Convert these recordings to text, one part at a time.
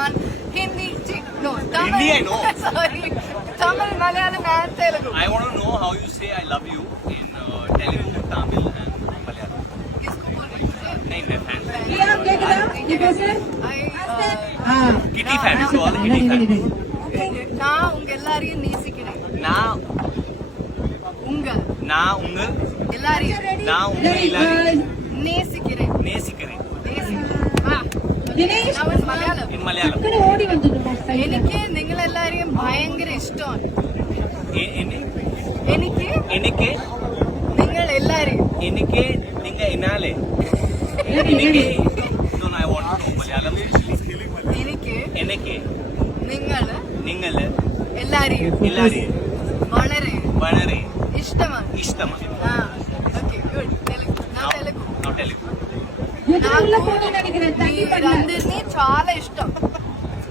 one. Hindi, no, Tamil. Hindi, I know. Sorry. Tamil, Malayalam and Telugu. I want to know how you say I love you in Telugu, Tamil and Malayalam. किसको बोल रही हूँ? नहीं मैं fan. ये आप क्या करा ये कैसे हाँ Kitty fan. So all the Kitty fan. நான் உங்க எல்லாரையும் நேசிக்கிறேன். நான் உங்க எல்லாரையும் நேசிக்கிறேன். நேசிக்கிறேன். Dinesh Now in Malayalam. In Malayalam. അങ്ങനെ ഓടി വന്നിട്ടുണ്ടോ എനിക്ക് നിങ്ങളെല്ലാരെയും ഭയങ്കര ഇഷ്ടമാണ്. എനിക്ക് എനിക്ക് നിങ്ങൾ എല്ലാരെയും എനിക്ക് നിങ്ങൾ എന്നാലേ എനിക്ക് no I want to know Malayalam. എനിക്ക് നിങ്ങൾ എല്ലാരെയും വളരെ വളരെ ఇష్టമാണ്. Okay good. తెలుగు నా తెలుగు Now Telugu. గుజరాత్లో పోనీ అడిగిన తల్లి మీరందరినీ చాలా ఇష్టం.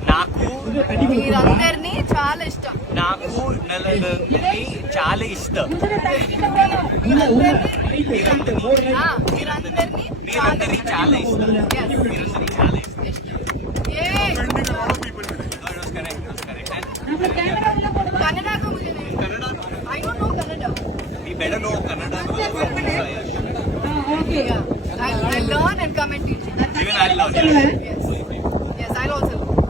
నాకు మీరందరినీ చాలా ఇష్టం. నలుగురిని చాలా ఇష్టం. మీరందరినీ చాలా ఇష్టం. Yes. మీరందరినీ చాలా ఇష్టం. Yay. It was correct. આપણે કેમેરામાં కూడా कन्नड़ा को मुझे नहीं I don't know Kannada. We better know Kannada. Okay I learn and come and teach. Even I love you.